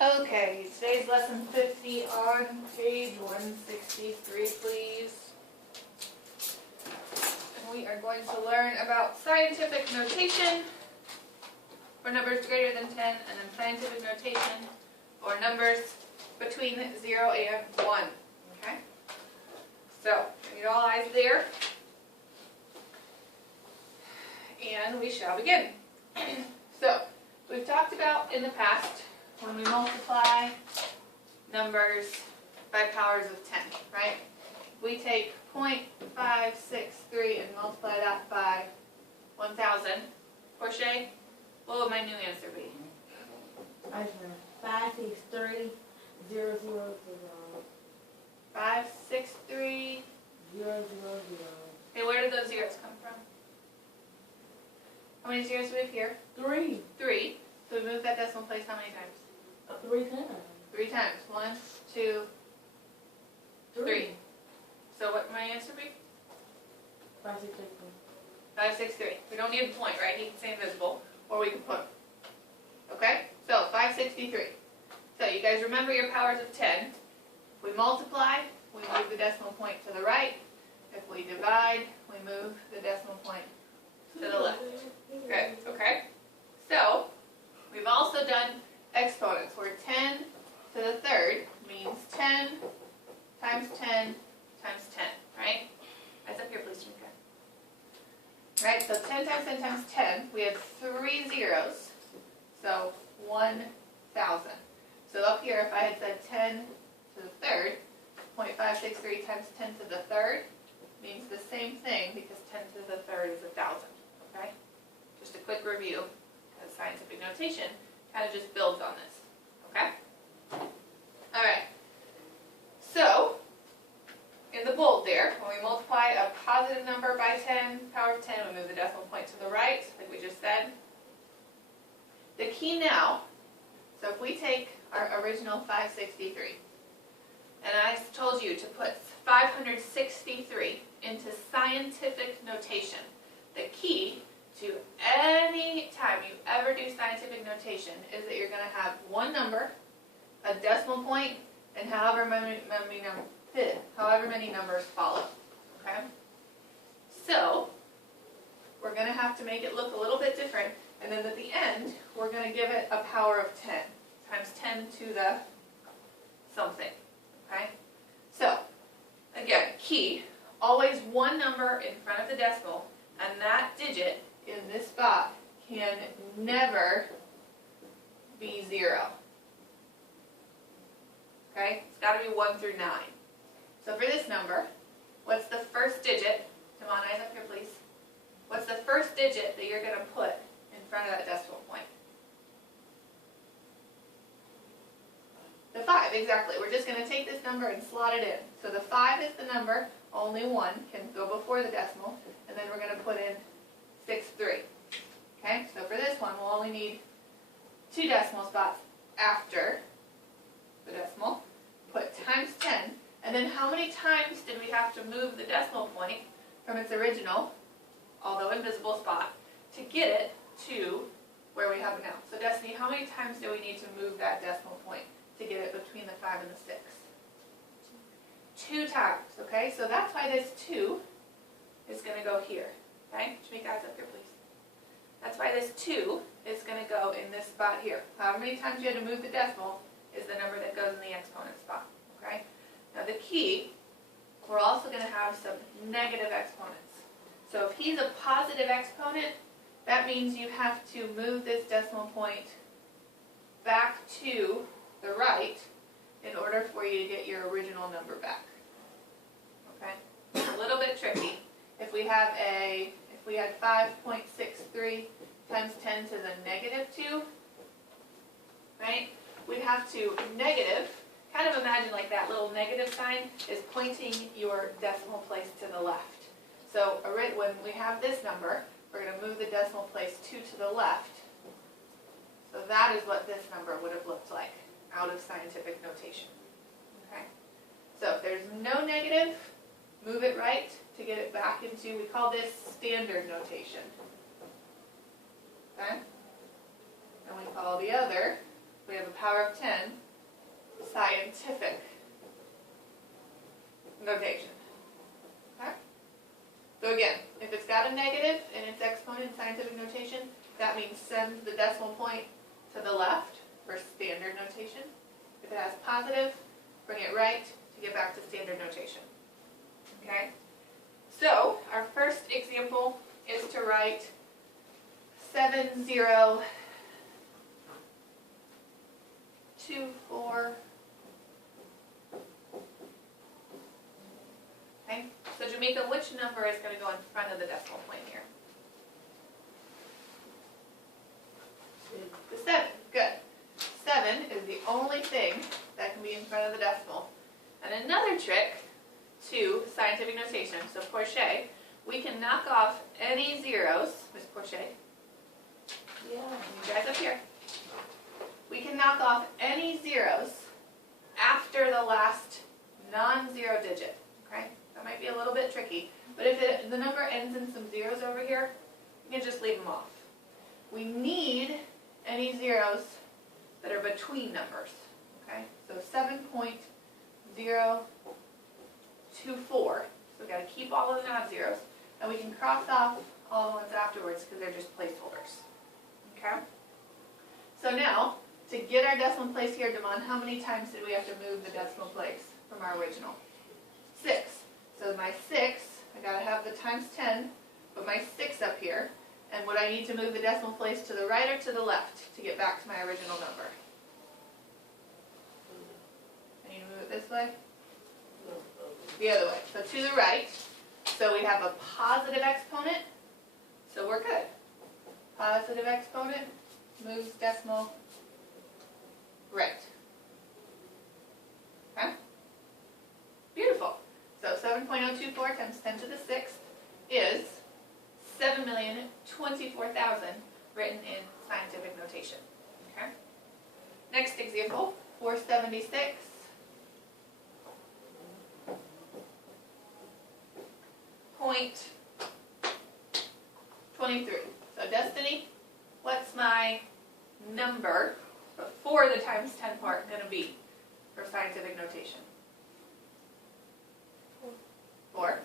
Okay, today's lesson 50 on page 163, please. And we are going to learn about scientific notation for numbers greater than 10, and then scientific notation for numbers between 0 and 1. Okay? So, I need all eyes there. And we shall begin. So, we've talked about in the past when we multiply numbers by powers of 10, right? We take 0.563 and multiply that by 1,000. Portia, what would my new answer be? I just 563 000 563. 000. Hey, where did those zeros come from? How many zeros do we have here? 3. 3. So we move that decimal place how many times? 3 times. 3 times. 1, 2, 3. So what would my answer be? 563. 563. We don't need a point, right? He can say invisible, or we can put them. Okay? So 563. So you guys remember your powers of 10. We multiply, we move the decimal point to the right. If we divide, we move the decimal point to the left. Good. Okay? So we've also done exponents, where 10 to the third means 10 times 10 times 10, right? Eyes up here, please, Tamika. Right, so 10 times 10 times 10, we have 3 zeros, so 1,000. So up here, if I had said 10 to the third, 0.563 times 10 to the third means the same thing, because 10 to the third is 1,000, okay? Just a quick review, because scientific notation kind of just builds on this, okay? All right, so in the bold there, when we multiply a positive number by 10, power of 10, we move the decimal point to the right, like we just said. The key now, so if we take our original 563, and I told you to put 563 into scientific notation, the key to any time you ever do scientific notation is that you're going to have one number, a decimal point, and however many numbers follow. Okay? So, we're going to have to make it look a little bit different, and then at the end, we're going to give it a power of 10, times 10 to the something. Okay? So, again, key, always one number in front of the decimal, and that digit in this spot can never be 0. Okay? It's got to be 1 through 9. So for this number, what's the first digit? Come on, eyes up here, please. What's the first digit that you're going to put in front of that decimal point? The 5, exactly. We're just going to take this number and slot it in. So the 5 is the number, only 1 can go before the decimal, and then we're going to put in 63. Okay, so for this one, we'll only need 2 decimal spots after the decimal. Put times 10, and then how many times did we have to move the decimal point from its original, although invisible spot, to get it to where we have it now? So Destiny, how many times do we need to move that decimal point to get it between the 5 and the 6? 2 times, okay? So that's why this 2 is going to go here, okay? Make eyes up here, please. That's why this 2 is going to go in this spot here. However many times you had to move the decimal is the number that goes in the exponent spot, okay? Now the key, we're also going to have some negative exponents. So if he's a positive exponent, that means you have to move this decimal point back to the right in order for you to get your original number back. Okay? It's a little bit tricky. If we had 5.63 times 10 to the negative 2, right? We'd have to negative, kind of imagine like that little negative sign is pointing your decimal place to the left. So when we have this number, we're going to move the decimal place 2 to the left. So that is what this number would have looked like out of scientific notation. Okay? So if there's no negative, move it right to get it back into, we call this standard notation. Okay? And we call the other, we have a power of of 10 scientific notation. Okay? So again, if it's got a negative in its exponent in scientific notation, that means send the decimal point to the left for standard notation. If it has positive, bring it right to get back to standard notation. Okay? So, our first example is to write 7024. Okay? So Jamaica, which number is going to go in front of the decimal point here? The 7. Good. 7 is the only thing that can be in front of the decimal. And another trick to scientific notation, so Portia, we can knock off any zeros, Miss Portia, Yeah. you guys up here. We can knock off any zeros after the last non-zero digit, okay? That might be a little bit tricky, but if the number ends in some zeros over here, you can just leave them off. We need any zeros that are between numbers, okay? So 7.024, so we've got to keep all of the non-zeros, and we can cross off all the ones afterwards because they're just placeholders, okay? So now, to get our decimal place here, Damon, how many times did we have to move the decimal place from our original? 6. So my 6, I gotta have the times 10, put my 6 up here, and would I need to move the decimal place to the right or to the left to get back to my original number? I need to move it this way? The other way. So to the right, so we have a positive exponent, so we're good. Positive exponent moves decimal right. Okay? Beautiful. So 7.024 times 10 to the 6th is 7,024,000 written in scientific notation. Okay? Next example, 476. Point 23. So Destiny, what's my number before the times 10 part going to be for scientific notation? 4.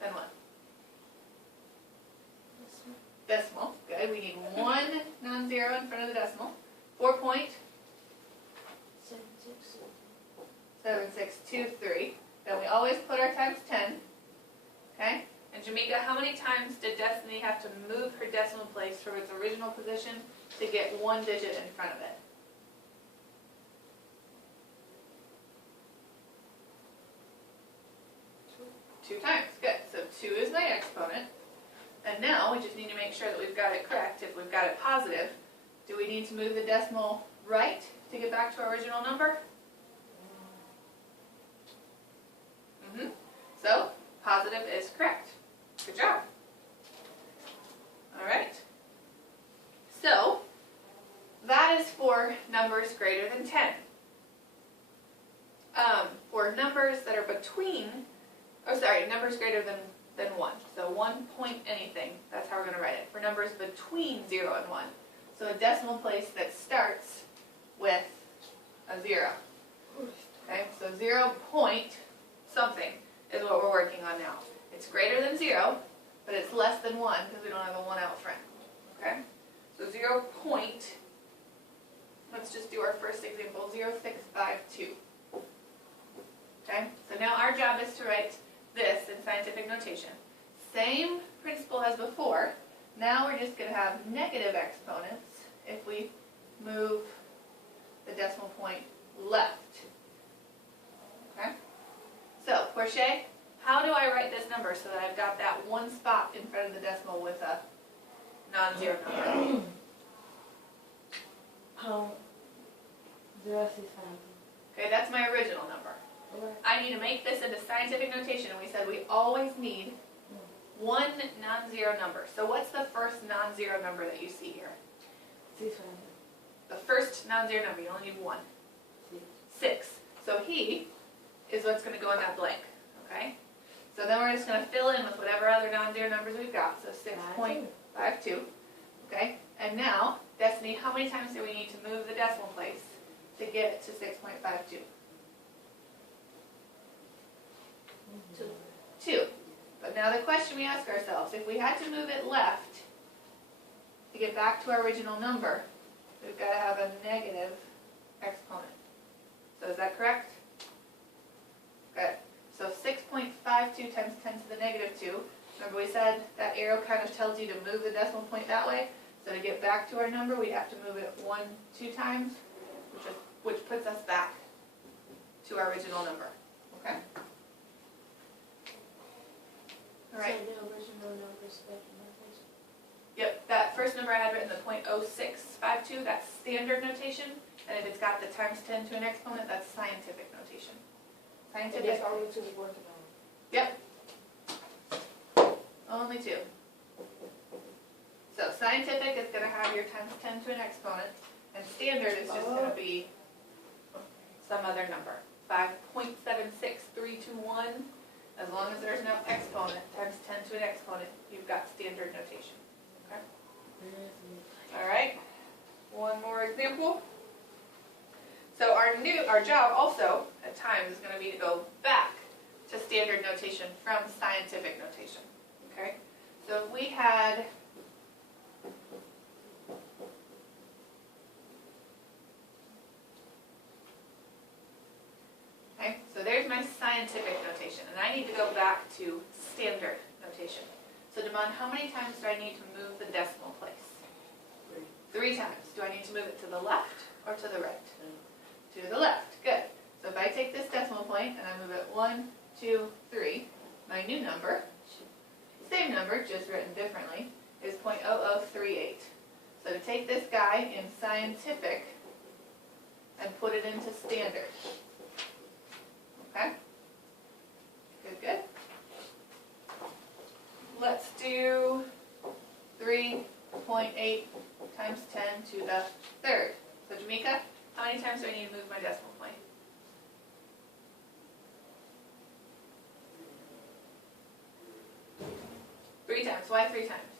Then what? Decimal. Good. We need one non-zero in front of the decimal. 4.7623. Then we always put our times 10. Okay? And Jamaica, how many times did Destiny have to move her decimal place from its original position to get one digit in front of it? 2 times. Good. So 2 is my exponent. And now we just need to make sure that we've got it correct. If we've got it positive, do we need to move the decimal right to get back to our original number? So, positive is correct. Good job. Alright. So, that is for numbers greater than 10. For numbers that are between, numbers greater than 1. So 1 point anything, that's how we're going to write it. For numbers between 0 and 1. So a decimal place that starts with a 0. Okay, so 0 point something is what we're working on now. It's greater than 0, but it's less than 1 because we don't have a 1 out front. Okay? So 0 point, let's just do our first example, 0.652. Okay? So now our job is to write this in scientific notation. Same principle as before. Now we're just going to have negative exponents if we move the decimal point left. Okay? So, Portia, how do I write this number so that I've got that one spot in front of the decimal with a non-zero number? 0.652. Okay, that's my original number. I need to make this into scientific notation, and we said we always need one non-zero number. So what's the first non-zero number that you see here? 600. The first non-zero number, you only need one. 6. So he is what's going to go in that blank, okay? So then we're just going to fill in with whatever other non-zero numbers we've got. So 6.52, okay? And now Destiny, how many times do we need to move the decimal place to get to 6.52? 2. 2. But now the question we ask ourselves, if we had to move it left to get back to our original number, we've got to have a negative exponent. So is that correct? Good. So 6.52 times 10 to the negative 2. Remember we said that arrow kind of tells you to move the decimal point that way? So to get back to our number, we'd have to move it 2 times, which puts us back to our original number. Okay? All right. So the original number is special notation. Yep, that first number I had written, the .0652, that's standard notation. And if it's got the times 10 to an exponent, that's scientific notation. And Scientific, there's only 2 working on. yep. Only 2. So scientific is going to have your times 10 to an exponent, and standard is just going to be some other number. 5.76321. As long as there's no exponent, times 10 to an exponent, you've got standard notation. Okay? All right. One more example. So our job also at times is going to be to go back to standard notation from scientific notation. Okay? So if we had so there's my scientific notation, and I need to go back to standard notation. So Damon, how many times do I need to move the decimal place? 3 times. Do I need to move it to the left or to the right? To the left. Good. So if I take this decimal point and I move it 1, 2, 3, my new number, same number, just written differently, is .0038. So to take this guy in scientific and put it into standard. Okay? Good, good. Let's do 3.8 times 10 to the third. So Jamaica, how many times do I need to move my decimal point? 3 times. Why 3 times?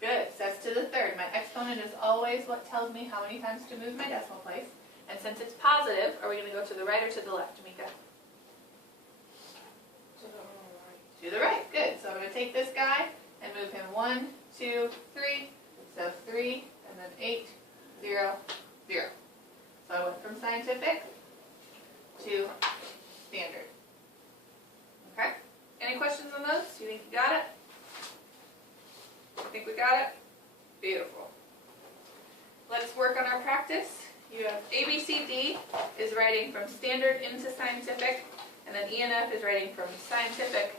Good. That's to the third. My exponent is always what tells me how many times to move my decimal place. And since it's positive, are we going to go to the right or to the left, Jamaica? To the right. To the right. Good. So I'm going to take this guy and move him 1, 2, 3. So 3, and then 8, 0, 0. So I went from scientific to standard. Okay? Any questions on those? Do you think you got it? Think we got it? Beautiful. Let's work on our practice. You have A, B, C, D is writing from standard into scientific, and then E and F is writing from scientific